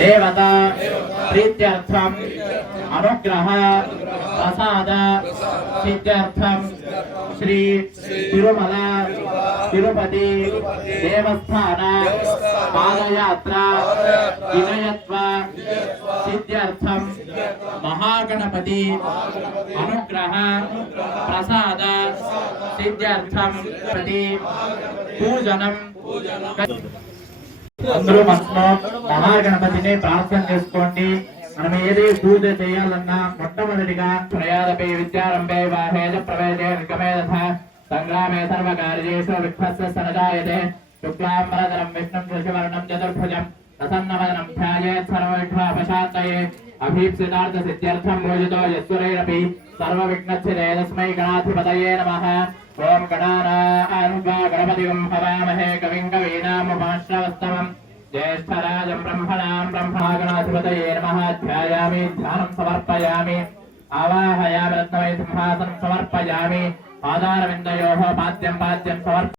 देवता प्रीत्यर्थम अनुग्रह प्रसाद सिद्ध्यर्थम श्री तिरुमला तिरुपति देवस्थान पादयात्रा विजयत्व सिद्ध्यर्थम महागणपति अनुग्रह प्रसाद सिद्ध्यर्थम पूजनम అందరూ మనసులో మహాగణపతిని ప్రార్థన చేసుకోండి. మనం ఏది పూజ చేయాలన్నా మొట్టమొదటిగా ప్రయాదపై విద్యారంభే వాహేజ ప్రవేశే నిర్గమేధ సంగ్రామే సర్వకార్యేషు విఘ్నస్య సనజాయతే శుక్లాంబరధరం విష్ణుం శశివర్ణం చతుర్భుజం ప్రసన్నవదనం ధ్యాయేత్ సర్వవిఘ్నోపశాంతయే అభీప్సితార్థ సిద్ధ్యర్థం పూజితో యస్సురైరపి సర్వవిఘ్నచ్ఛిదే తస్మై గణాధిపతయే నమః. ఓం గణానాం గణపతిం హవామహే కవిం కవీనాముపమశ్రవస్తమం ज्येष्ठराजं ब्रह्मणां ब्रह्मणागणाधिपतये नमः. ध्यायामि ध्यानं समर्पयामि आवाहयामि रत्नमय सिंहासनं समर्पयामि पादारविन्दयोः पाद्यं समर्पयामि.